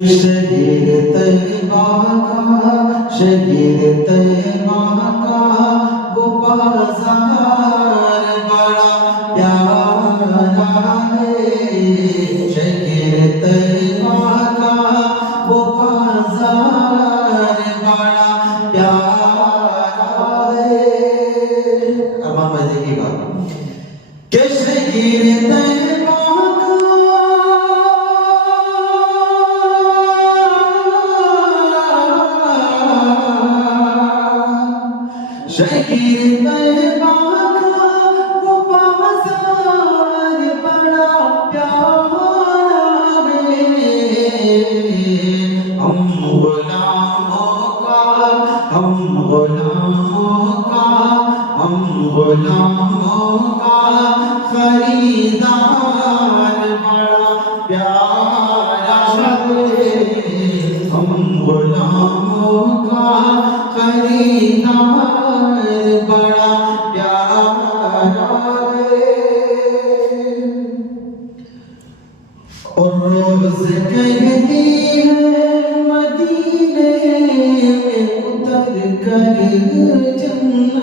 شہر طیبہ کا شہر طیبہ کا وہ بازار بڑا پیارا ہے شہر طیبہ کا وہ بازار بڑا پیارا ہے ارمان بھائی دیکھیے گا کہ شہر طیبہ شہر طیبہ کا وہ بازار بڑا پیارا ہے ہم غلاموں کا خریدار بڑا پیارا ہے ہم غلاموں کا خریدار بڑا پیارا ہے اور روز کہتی ہے مدینے میں اتر کر جنت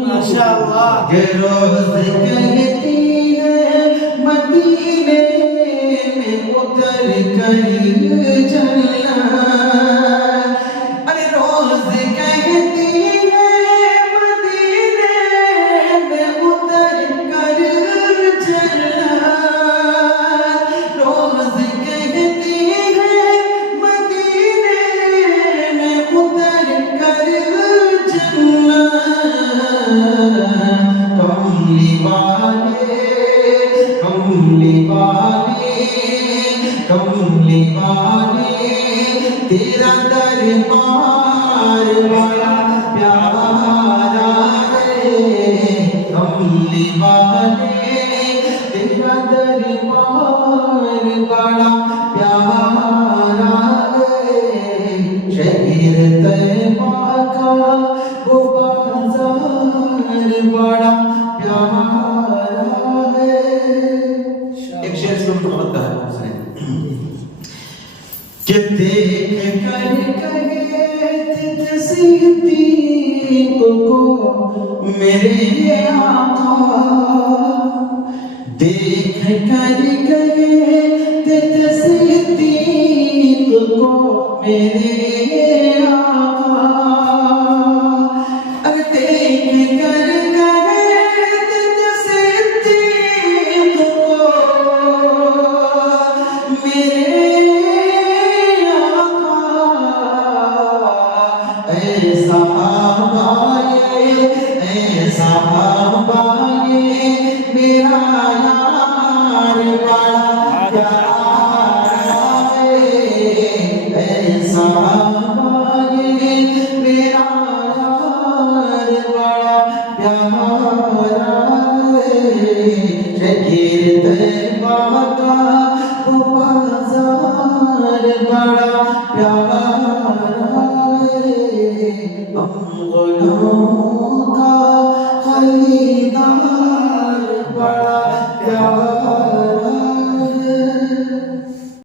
ماشاءاللہ کہ روز کہتی ہے مدینے میں اتر کر جنت ارے روز کہتی ہے مدینے میں اتر کر جنت روز کہتی ہے مدینے میں اتر کر جنت کملی والے تیرا دربار بڑا پیارا ہے کملی والے تیرا دربار بڑا پیارا ہے شہر طیبہ کا وہ بازار بڑا پیارا ہے ایک شعر اس کو محمد کا ہے کہ دیکھ کر کہے صدیق کو میرے آقا دیکھ کر کہے صدیق کو میرے آقا اب دیکھ کر کہے صدیق کو میرے صحابہ یہ میرا یار بڑا پیارا ہے اے صحابہ یہ میرا یار بڑا پیارا ہے شہر طیبہ کا وہ بازار بڑا پیارا ہے ہم غلام